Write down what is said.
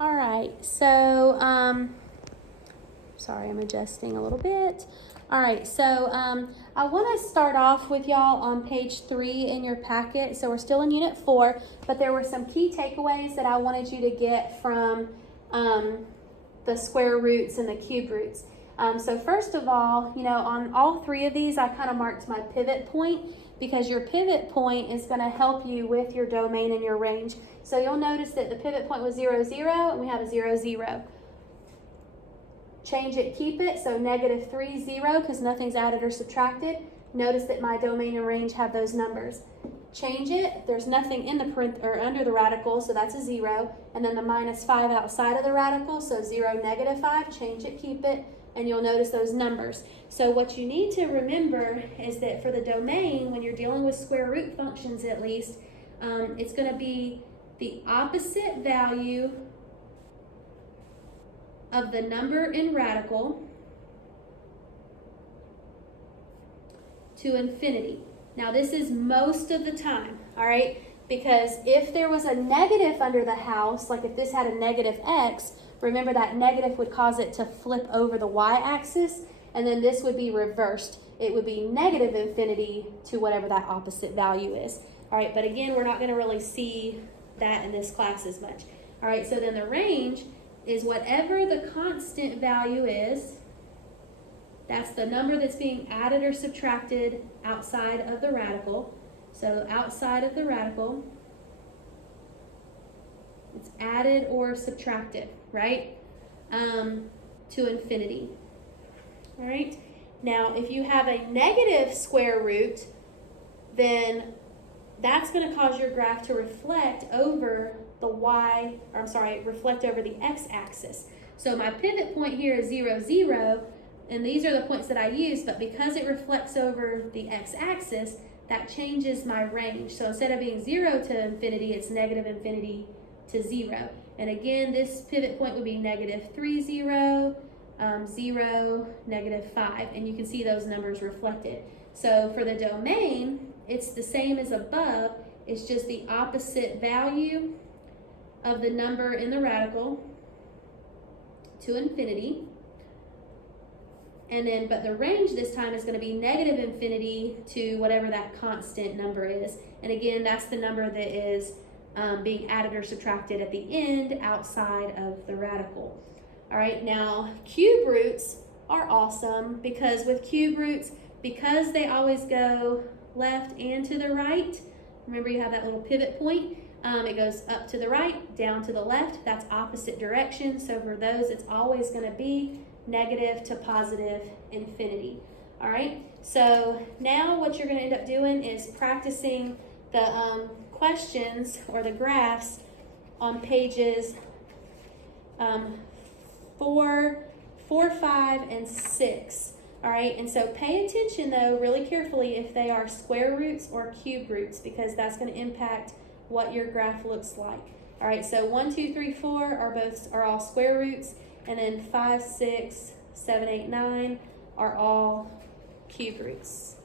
All right, so, sorry, I'm adjusting a little bit. All right, so I want to start off with y'all on page 3 in your packet. So we're still in Unit 4, but there were some key takeaways that I wanted you to get from the square roots and the cube roots. So first of all, on all 3 of these, I kind of marked my pivot point because your pivot point is going to help you with your domain and your range. So you'll notice that the pivot point was 0, 0, and we have a 0, 0. Change it, keep it, so negative 3, 0, because nothing's added or subtracted. Notice that my domain and range have those numbers. Change it, there's nothing in the or under the radical, so that's a 0. And then the minus 5 outside of the radical, so 0, negative 5. Change it, keep it, and you'll notice those numbers. So what you need to remember is that for the domain, when you're dealing with square root functions at least, it's going to be the opposite value of the number in radical to infinity. Now this is most of the time, all right? Because if there was a negative under the house, like if this had a negative x, remember that negative would cause it to flip over the y-axis, and then this would be reversed. It would be negative infinity to whatever that opposite value is. All right, but again, we're not going to really see that in this class as much. All right, so then the range is whatever the constant value is. That's the number that's being added or subtracted outside of the radical. So outside of the radical, it's added or subtracted, right? To infinity. All right. Now, if you have a negative square root, then that's going to cause your graph to reflect over the reflect over the x-axis. So my pivot point here is 0, 0, and these are the points that I use, but because it reflects over the x-axis, that changes my range. So instead of being 0 to infinity, it's negative infinity to 0. And again, this pivot point would be negative 3, 0, 0, negative 5, and you can see those numbers reflected. So for the domain, it's the same as above, it's just the opposite value of the number in the radical to infinity. And then, but the range this time is going to be negative infinity to whatever that constant number is. And again, that's the number that is being added or subtracted at the end outside of the radical. All right, now cube roots are awesome because with cube roots, because they always go left and to the right, remember you have that little pivot point. It goes up to the right, down to the left. That's opposite direction. So for those, it's always going to be negative to positive infinity. All right. So now what you're going to end up doing is practicing the questions or the graphs on pages 4, 5, and 6. All right. And so pay attention though really carefully if they are square roots or cube roots, because that's going to impact what your graph looks like. All right, so 1, 2, 3, 4 are all square roots, and then 5, 6, 7, 8, 9 are all cube roots.